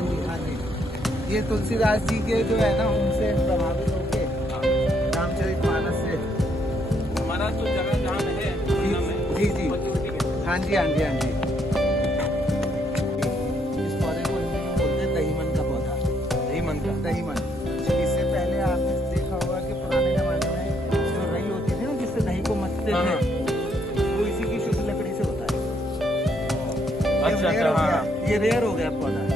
हाँ जी हाँ जी, ये तुलसीदास जी के जो है ना उनसे प्रभावित होके रामचरितमानस से हमारा जो जगह जहाँ है जी जी हाँ जी हाँ जी हाँ जी। इस पौधे को हिंदी में बोलते हैं दहीमन का पौधा। दहीमन का दहीमन, इससे पहले आपने देखा होगा कि पुराने जमाने में जो रई होती थी ना जिससे दही को मथते थे, वो इसी की शुद्ध लकड़ी से होता है। अच्छा अच्छा हाँ, ये रेयर हो गया पौधा।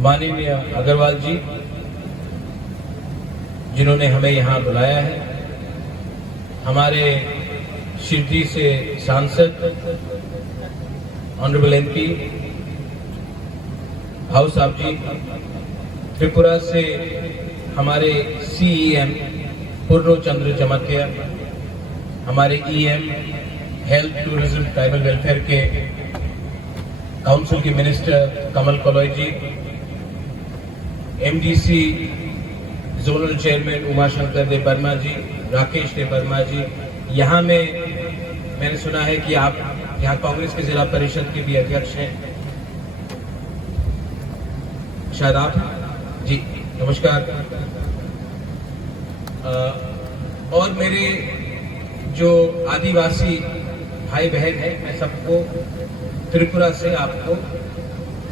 माननीय अग्रवाल जी जिन्होंने हमें यहाँ बुलाया है, हमारे शिरडी से सांसद ऑनरेबल एमपी भाऊ साहब जी, त्रिपुरा से हमारे सीईएम पूर्ण चंद्र चमकिया, हमारे EM health tourism tribal welfare के काउंसिल के मिनिस्टर कमल कलोई जी, एमडीसी जोनल चेयरमैन उमाशंकर देव वर्मा जी, राकेश देव वर्मा जी, यहाँ मैंने सुना है कि आप यहाँ कांग्रेस के जिला परिषद के भी अध्यक्ष हैं, शायद आप जी, नमस्कार। और मेरे जो आदिवासी भाई बहन हैं, मैं सबको त्रिपुरा से आपको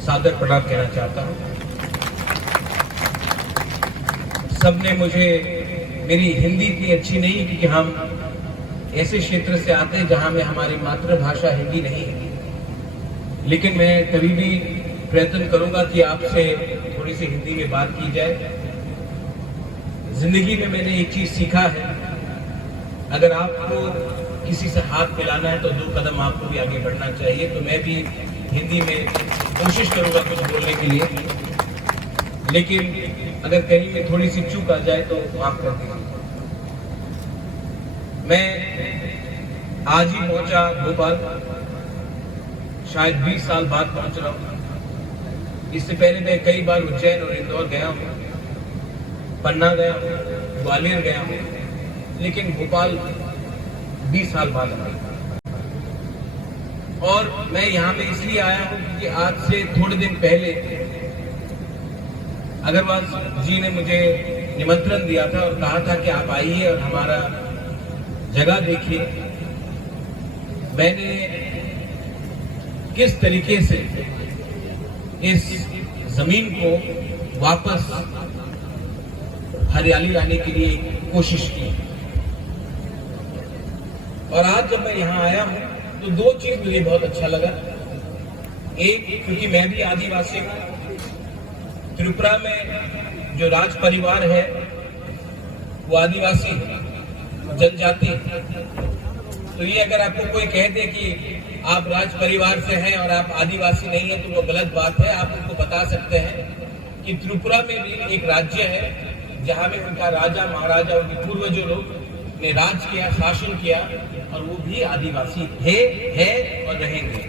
सादर प्रणाम कहना चाहता हूँ। सबने मुझे, मेरी हिंदी इतनी अच्छी नहीं क्योंकि हम ऐसे क्षेत्र से आते हैं जहां में हमारी मातृभाषा हिंदी नहीं है, लेकिन मैं कभी भी प्रयत्न करूंगा कि आपसे थोड़ी सी हिंदी में बात की जाए। जिंदगी में मैंने एक चीज सीखा है, अगर आपको किसी से हाथ मिलाना है तो 2 कदम आपको भी आगे बढ़ना चाहिए। तो मैं भी हिंदी में कोशिश करूंगा कुछ बोलने के लिए, लेकिन अगर कहीं में थोड़ी सी चूक आ जाए तो माफ कर दीजिए। मैं आज ही पहुंचा भोपाल, शायद 20 साल बाद पहुंच रहा हूं। इससे पहले मैं कई बार उज्जैन और इंदौर गया हूं, पन्ना गया हूं, ग्वालियर गया हूं, लेकिन भोपाल 20 साल बाद आया। और मैं यहाँ पे इसलिए आया हूं क्योंकि आज से थोड़े दिन पहले अग्रवाल जी ने मुझे निमंत्रण दिया था और कहा था कि आप आइए और हमारा जगह देखिए। मैंने किस तरीके से इस जमीन को वापस हरियाली लाने के लिए कोशिश की, और आज जब मैं यहाँ आया हूँ तो 2 चीज मुझे बहुत अच्छा लगा। एक, क्योंकि मैं भी आदिवासी हूँ, त्रिपुरा में जो राज परिवार है वो आदिवासी जनजाति, तो ये अगर आपको कोई कह दे कि आप राज परिवार से हैं और आप आदिवासी नहीं हैं तो वो गलत बात है। आप उनको बता सकते हैं कि त्रिपुरा में भी एक राज्य है जहां में उनका राजा महाराजा, उनके पूर्वजों लोग ने राज किया, शासन किया, और वो भी आदिवासी थे, है और रहेंगे।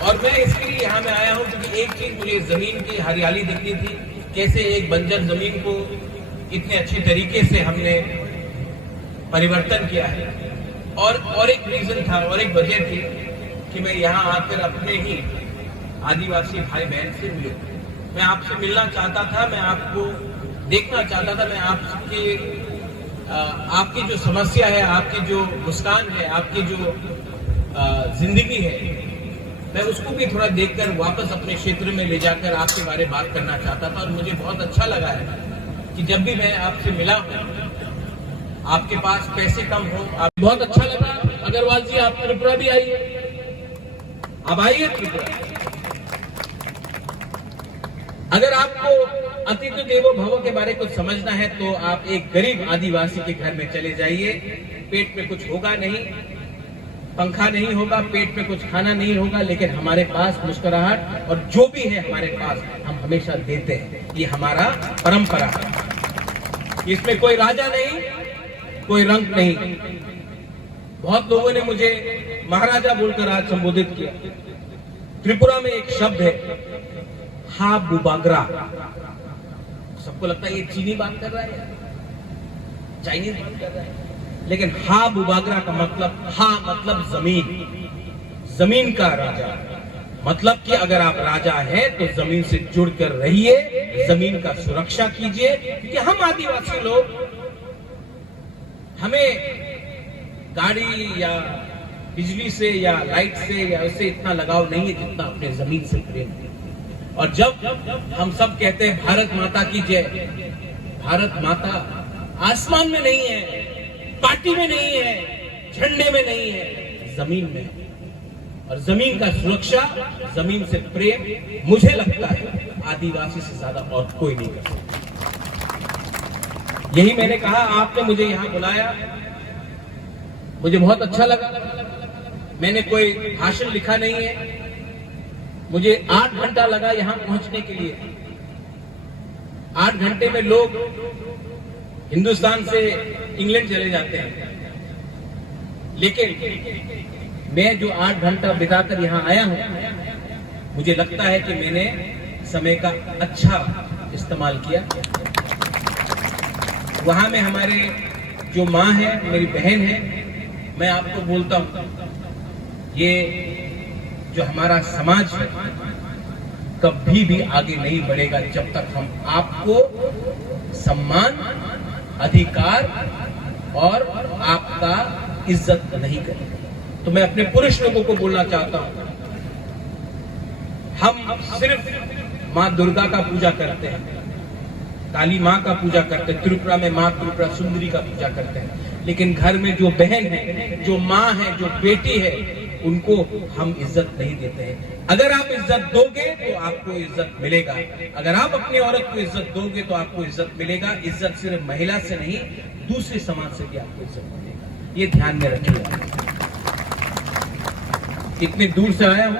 और मैं इसलिए यहाँ में आया हूँ क्योंकि एक चीज मुझे जमीन की हरियाली दिखती थी, कैसे एक बंजर जमीन को इतने अच्छे तरीके से हमने परिवर्तन किया है। और एक रीजन था और एक वजह थी कि मैं यहाँ आकर अपने ही आदिवासी भाई बहन से मिलूं। मैं आपसे मिलना चाहता था, मैं आपको देखना चाहता था, मैं आपकी जो समस्या है, आपकी जो मुस्कान है, आपकी जो जिंदगी है, मैं उसको भी थोड़ा देखकर वापस अपने क्षेत्र में ले जाकर आपके बारे में बात करना चाहता था। और मुझे बहुत अच्छा लगा है कि जब भी मैं आपसे मिला हूं, आपके पास पैसे कम हो, आप बहुत अच्छा लगा। अग्रवाल जी आप त्रिपुरा भी आइए, अब आइए त्रिपुरा। अगर आपको अतिथि देवो भव के बारे कुछ समझना है तो आप एक गरीब आदिवासी के घर में चले जाइए। पेट में कुछ होगा नहीं, पंखा नहीं होगा, पेट में कुछ खाना नहीं होगा, लेकिन हमारे पास मुस्कुराहट और जो भी है हमारे पास हम हमेशा देते हैं। ये हमारा परंपरा है। इसमें कोई राजा नहीं, कोई रंग नहीं। बहुत लोगों ने मुझे महाराजा बोलकर आज संबोधित किया। त्रिपुरा में एक शब्द है हा बुबागरा। सबको लगता है ये चीनी बात कर रहा है, चाइनीज बात कर रहा है, लेकिन हा बुबागरा का मतलब, हा मतलब जमीन, जमीन का राजा। मतलब कि अगर आप राजा हैं तो जमीन से जुड़कर रहिए, जमीन का सुरक्षा कीजिए, क्योंकि हम आदिवासी लोग, हमें गाड़ी या बिजली से या लाइट से या उससे इतना लगाव नहीं है जितना अपने जमीन से प्रेम है। और जब हम सब कहते हैं भारत माता की जय, भारत माता आसमान में नहीं है, पार्टी में नहीं है, झंडे में नहीं है, जमीन में है। और जमीन का सुरक्षा, जमीन से प्रेम, मुझे लगता है आदिवासी से ज्यादा और कोई नहीं कर सकता। यही मैंने कहा, आपने मुझे यहां बुलाया, मुझे बहुत अच्छा लगा। मैंने कोई भाषण लिखा नहीं है, मुझे 8 घंटा लगा यहां पहुंचने के लिए। 8 घंटे में लोग हिंदुस्तान से इंग्लैंड चले जाते हैं, लेकिन मैं जो 8 घंटा बिताकर यहां आया हूं, मुझे लगता है कि मैंने समय का अच्छा इस्तेमाल किया। वहां में हमारे जो माँ है, मेरी बहन है, मैं आपको बोलता हूं, ये जो हमारा समाज है कभी भी आगे नहीं बढ़ेगा जब तक हम आपको सम्मान, अधिकार और आपका इज्जत नहीं करेंगे। तो मैं अपने पुरुष लोगों को बोलना चाहता हूं, हम सिर्फ माँ दुर्गा का पूजा करते हैं, काली माँ का पूजा करते हैं, त्रिपुरा में माँ त्रिपुरा सुंदरी का पूजा करते हैं, लेकिन घर में जो बहन है, जो माँ है, जो बेटी है, उनको हम इज्जत नहीं देते हैं। अगर आप इज्जत दोगे तो आपको इज्जत मिलेगा, अगर आप अपनी औरत को इज्जत दोगे तो आपको इज्जत मिलेगा। इज्जत सिर्फ महिला से नहीं, दूसरे समाज से भी आपको इज्जत मिलेगा, ये ध्यान में रखिए। इतने दूर से आया हूं,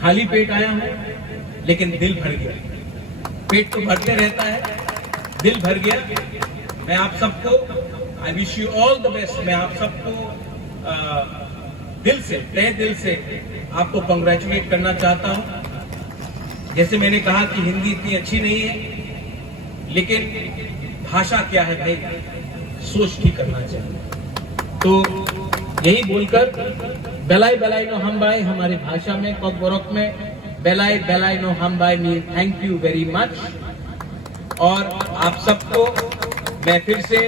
खाली पेट आया हूं, लेकिन दिल भर गया। पेट तो भरते रहता है, दिल भर गया। मैं आप सबको, I wish you all the best. मैं आप सबको दिल से, तहे दिल से आपको कांग्रेचुलेट करना चाहता हूं। जैसे मैंने कहा कि हिंदी इतनी अच्छी नहीं है, लेकिन भाषा क्या है भाई, सोच की करना चाहिए। तो यही बोलकर बेलाई बेलाई नो हम बाय, हमारी भाषा में कोकबोरोक में बेलाई बेलाई नो हम by mean thank you very much. और आप सबको मैं फिर से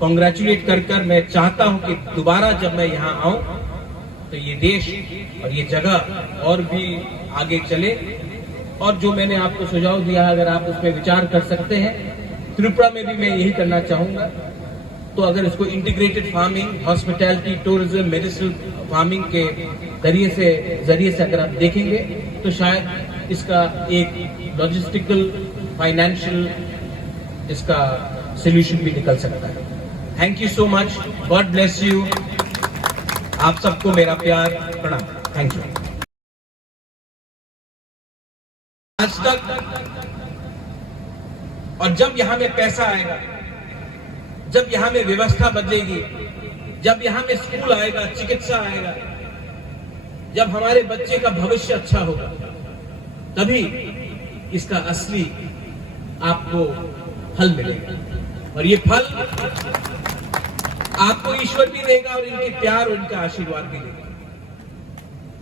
कांग्रेचुलेट कर मैं चाहता हूं कि दोबारा जब मैं यहां आऊं तो ये देश और ये जगह और भी आगे चले। और जो मैंने आपको सुझाव दिया, अगर आप उस पर विचार कर सकते हैं, त्रिपुरा में भी मैं यही करना चाहूंगा। तो अगर इसको integrated farming, hospitality, tourism, medicinal farming के जरिए से अगर आप देखेंगे तो शायद इसका एक लॉजिस्टिकल, फाइनेंशियल इसका सोल्यूशन भी निकल सकता है। Thank you so much, God bless you. आप सबको मेरा प्यार, प्रणाम, थैंक यू। आज तक, और जब यहां में पैसा आएगा, जब यहां में व्यवस्था बदलेगी, जब यहां में स्कूल आएगा, चिकित्सा आएगा, जब हमारे बच्चे का भविष्य अच्छा होगा, तभी इसका असली आपको फल मिलेगा। और ये फल आपको ईश्वर भी देगा और इनके प्यार और इनका आशीर्वाद भी देगा।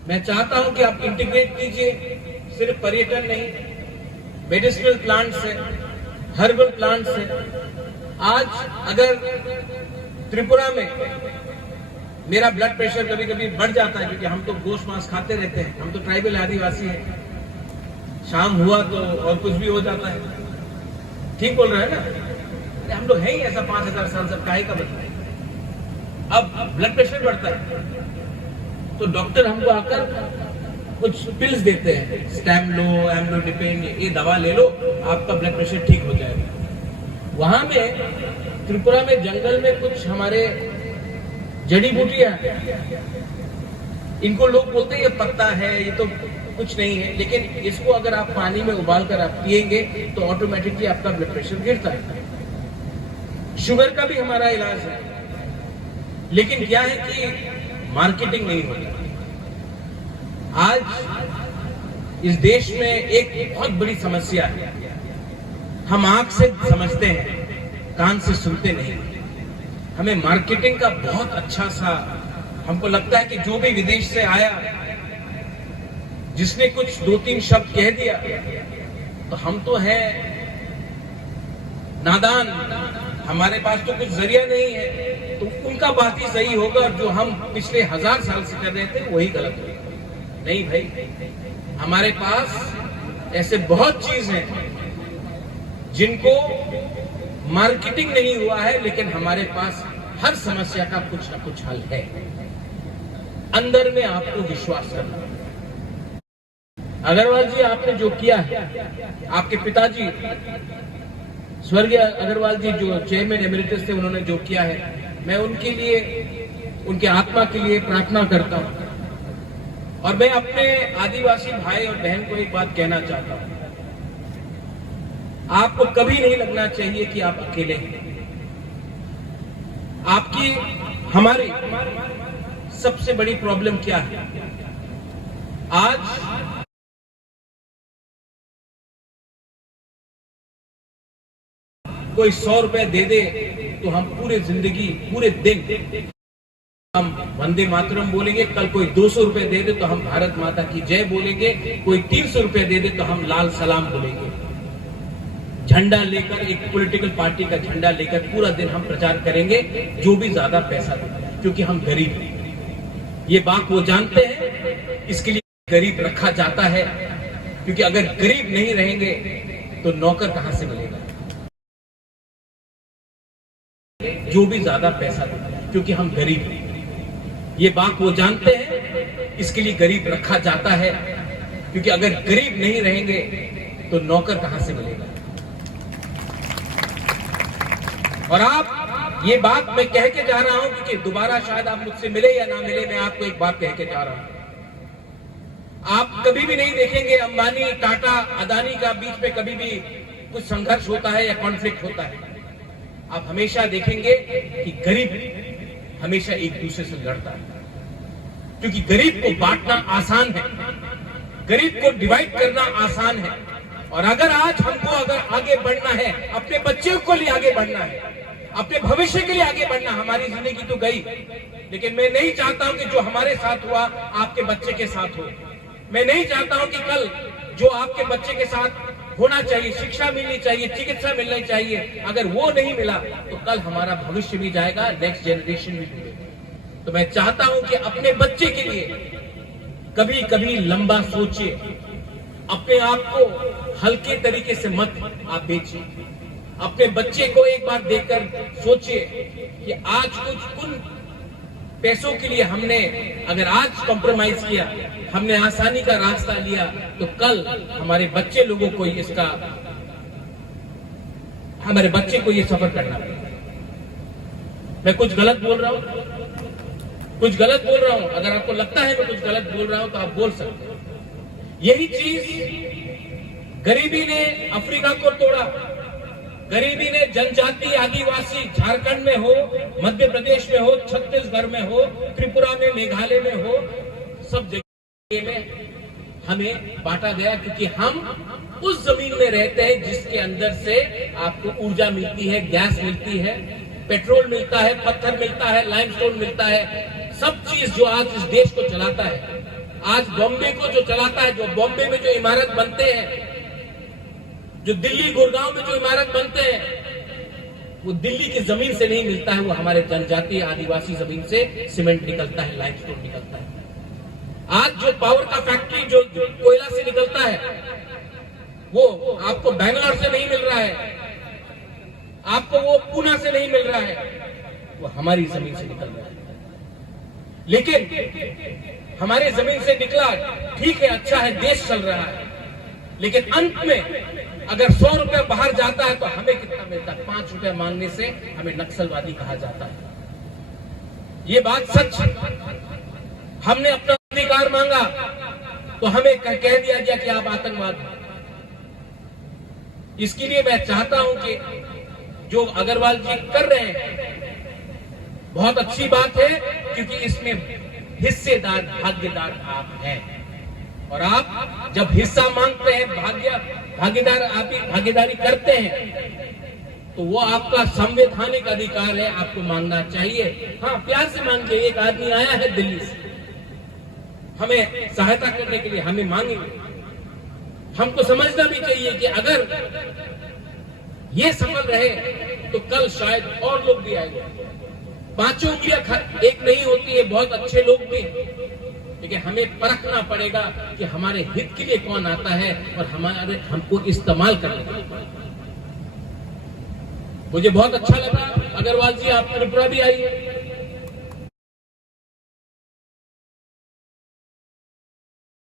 मैं चाहता हूं कि आप इंटीग्रेट कीजिए, सिर्फ पर्यटन नहीं, मेडिसिनल प्लांट्स है, हर्बल प्लांट्स है। आज अगर त्रिपुरा में मेरा ब्लड प्रेशर कभी कभी बढ़ जाता है, क्योंकि हम तो गोश्त मांस खाते रहते हैं, हम तो ट्राइबल आदिवासी हैं, शाम हुआ तो और कुछ भी हो जाता है। ठीक बोल रहे हैं ना? हम लोग है ही ऐसा, 5000 साल सब काहे का बदला। अब ब्लड प्रेशर बढ़ता है तो डॉक्टर हमको आकर कुछ पिल्स देते हैं, स्टैमलो, एम्लोडिपिन, ये दवा ले लो, आपका ब्लड प्रेशर ठीक हो जाएगा। वहां में त्रिपुरा में जंगल में कुछ हमारे जड़ी बूटियां, इनको लोग बोलते हैं ये पत्ता है, ये तो कुछ नहीं है, लेकिन इसको अगर आप पानी में उबाल कर आप पिएंगे तो ऑटोमेटिकली आपका ब्लड प्रेशर गिरता है। शुगर का भी हमारा इलाज है, लेकिन क्या है कि मार्केटिंग नहीं होती। आज इस देश में एक बहुत बड़ी समस्या है, हम आंख से समझते हैं, कान से सुनते नहीं। हमें मार्केटिंग का बहुत अच्छा सा, हमको लगता है कि जो भी विदेश से आया, जिसने कुछ 2-3 शब्द कह दिया तो हम तो है नादान, हमारे पास तो कुछ जरिया नहीं है, तो उनका बात ही सही होगा, जो हम पिछले 1000 साल से कर रहे थे वही गलत होगा। नहीं भाई, हमारे पास ऐसे बहुत चीज हैं जिनको मार्केटिंग नहीं हुआ है, लेकिन हमारे पास हर समस्या का कुछ ना कुछ हल है। अंदर में आपको विश्वास करना। अग्रवाल जी, आपने जो किया है, आपके पिताजी स्वर्गीय अग्रवाल जी जो चेयरमैन एमिरेटस थे, उन्होंने जो किया है, मैं उनके लिए, उनके आत्मा के लिए प्रार्थना करता हूं। और मैं अपने आदिवासी भाई और बहन को एक बात कहना चाहता हूं, आपको कभी नहीं लगना चाहिए कि आप अकेले हैं। आपकी, हमारी सबसे बड़ी प्रॉब्लम क्या है? आज कोई 100 रुपए दे दे तो हम पूरे जिंदगी, पूरे दिन हम वंदे मातरम बोलेंगे, कल कोई 200 रुपए दे दे तो हम भारत माता की जय बोलेंगे, कोई 300 रुपए दे दे तो हम लाल सलाम बोलेंगे। झंडा लेकर, एक पॉलिटिकल पार्टी का झंडा लेकर पूरा दिन हम प्रचार करेंगे, जो भी ज्यादा पैसा दे, क्योंकि हम गरीब हैं। ये बात वो जानते हैं, इसके लिए गरीब रखा जाता है, क्योंकि अगर गरीब नहीं रहेंगे तो नौकर कहां से मिलेगा? जो भी ज्यादा पैसा दे, क्योंकि हम गरीब हैं। ये बात वो जानते हैं, इसके लिए गरीब रखा जाता है, क्योंकि अगर गरीब नहीं रहेंगे तो नौकर कहां से मिलेगा? और आप, ये बात मैं कह के जा रहा हूं, क्योंकि दोबारा शायद आप मुझसे मिले या ना मिले, मैं आपको एक बात कह के जा रहा हूं। आप कभी भी नहीं देखेंगे अंबानी, टाटा, अदानी का बीच में कभी भी कुछ संघर्ष होता है या कॉन्फ्लिक्ट होता है। आप हमेशा देखेंगे कि गरीब हमेशा एक दूसरे से लड़ता है, क्योंकि गरीब को बांटना आसान है, गरीब को डिवाइड करना आसान है। और अगर आज हमको, अगर आगे बढ़ना है, अपने बच्चों को लिए आगे बढ़ना है, अपने भविष्य के लिए आगे बढ़ना, हमारी जिंदगी तो गई, लेकिन मैं नहीं चाहता हूं कि जो हमारे साथ हुआ आपके बच्चे के साथ हो। मैं नहीं चाहता हूं कि कल जो आपके बच्चे के साथ होना चाहिए, शिक्षा मिलनी चाहिए, चिकित्सा मिलनी चाहिए, अगर वो नहीं मिला तो कल हमारा भविष्य भी जाएगा, नेक्स्ट जनरेशन भी मिलेगा। तो मैं चाहता हूं कि अपने बच्चे के लिए कभी कभी लंबा सोचिए, अपने आप को हल्के तरीके से मत आप बेचिए। अपने बच्चे को एक बार देखकर सोचिए कि आज कुछ पैसों के लिए हमने अगर आज कॉम्प्रोमाइज किया, हमने आसानी का रास्ता लिया, तो कल हमारे बच्चे लोगों को इसका, हमारे बच्चे को ये सफर करना पड़ेगा। मैं कुछ गलत बोल रहा हूं, कुछ गलत बोल रहा हूं, अगर आपको लगता है मैं कुछ गलत बोल रहा हूं तो आप बोल सकते हो। यही चीज गरीबी ने अफ्रीका को तोड़ा, गरीबी ने जनजाति, आदिवासी झारखंड में हो, मध्य प्रदेश में हो, छत्तीसगढ़ में हो, त्रिपुरा में, मेघालय में हो, सब जगह में हमें बांटा गया, क्योंकि हम उस जमीन में रहते हैं जिसके अंदर से आपको ऊर्जा मिलती है, गैस मिलती है, पेट्रोल मिलता है, पत्थर मिलता है, लाइमस्टोन मिलता है, सब चीज जो आज इस देश को चलाता है। आज बॉम्बे को जो चलाता है, जो बॉम्बे में जो इमारत बनते हैं, जो दिल्ली गुड़गांव में जो इमारत बनते हैं, वो दिल्ली की जमीन से नहीं मिलता है, वो हमारे जनजातीय आदिवासी जमीन से सीमेंट निकलता है, लाइमस्टोन निकलता है। आज जो पावर का फैक्ट्री जो कोयला से निकलता है, वो आपको बैंगलोर से नहीं मिल रहा है, आपको वो पूना से नहीं मिल रहा है, वो हमारी जमीन से निकल रहा है। लेकिन हमारी जमीन से निकला, ठीक है, अच्छा है, देश चल रहा है, लेकिन अंत में अगर 100 रुपया बाहर जाता है तो हमें कितना मिलता है? 5 रुपया मांगने से हमें नक्सलवादी कहा जाता है। ये बात सच है। हमने अपना अधिकार मांगा तो हमें कह दिया गया कि आप आतंकवादी हैं। इसके लिए मैं चाहता हूं कि जो अग्रवाल जी कर रहे हैं बहुत अच्छी बात है, क्योंकि इसमें हिस्सेदार, भागीदार आप हैं। और आप जब हिस्सा मांगते हैं, भागीदारी करते हैं, तो वो आपका संवैधानिक अधिकार है, आपको मांगना चाहिए। हाँ, प्यार से मांगिए। एक आदमी आया है दिल्ली से हमें सहायता करने के लिए, हमें मांगेंगे। हमको समझना भी चाहिए कि अगर ये सफल रहे तो कल शायद और लोग भी आएंगे। 5 उंगलियां एक नहीं होती है, बहुत अच्छे लोग भी, लेकिन हमें परखना पड़ेगा कि हमारे हित के लिए कौन आता है और हमको इस्तेमाल करना। मुझे बहुत अच्छा लगा अग्रवाल जी, आप त्रिपुरा भी आइए।